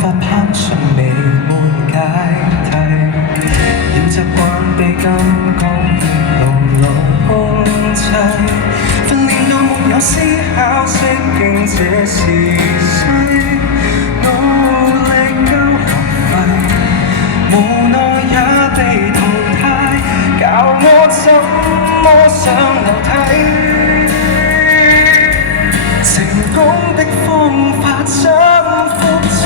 法攀上你沒階梯，要習慣被金剛鐵路控制，訓練到沒有思考，適應這時勢，努力交學費，無奈也被淘汰，教我怎麼上樓梯。成功的方法怎複製？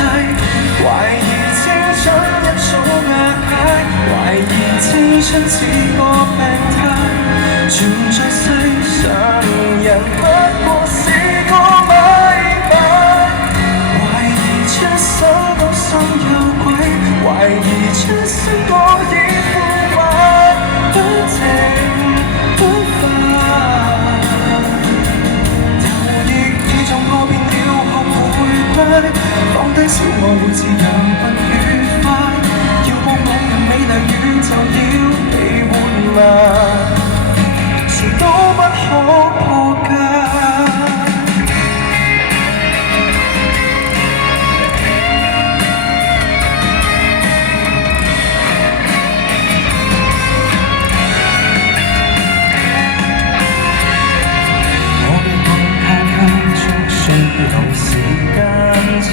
懷疑青春一早瓦解，懷疑青春似個病態，存在世上人不過是個米飯，懷疑出生都心有鬼，懷疑出生我已腐壞，不停不快。放低小我會自由困愉快，要過往日美麗宇宙要被活埋，誰都不可破解。我被放下給速衰老時間砌，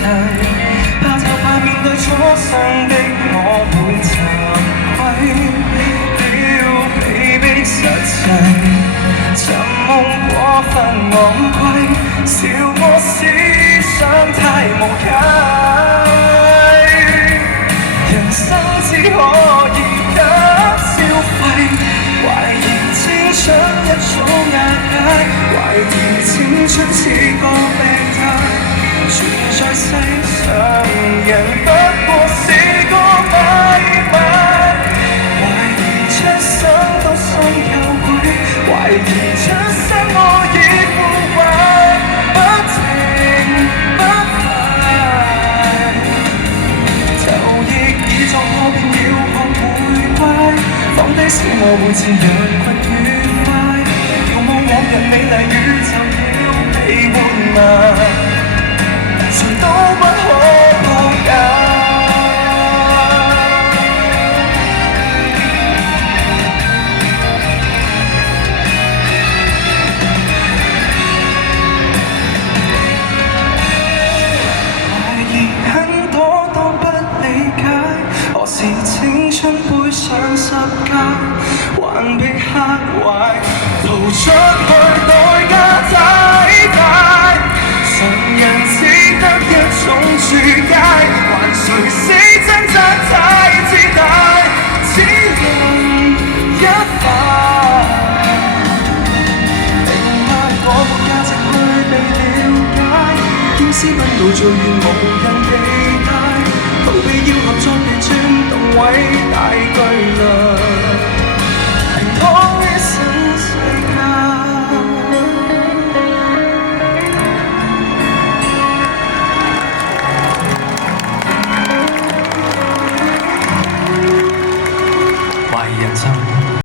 怕就怕面對初生的我會慚愧，要被逼實際，尋夢過分昂貴，笑我思想太無稽，人生只可以給消費，懷疑青春一早瓦解，懷疑青春似個病態，存在世上人不過是個米飯，懷疑出生都心有鬼，懷疑出生我已腐壞，不停不快，就亦已撞破便要學回歸，放低小我會自由困愉快，遙望往日美麗宇宙要被活埋，誰都不可破解。懷疑很多都不理解，何時青春背上十戒，還被嚇壞，逃出去代價太大，常人只得一種注解，還誰死掙扎太自大，只能一塊。明白我沒價值去被了解，經私奔到最遠無人期待，逃避要合作地轉動偉大巨輪。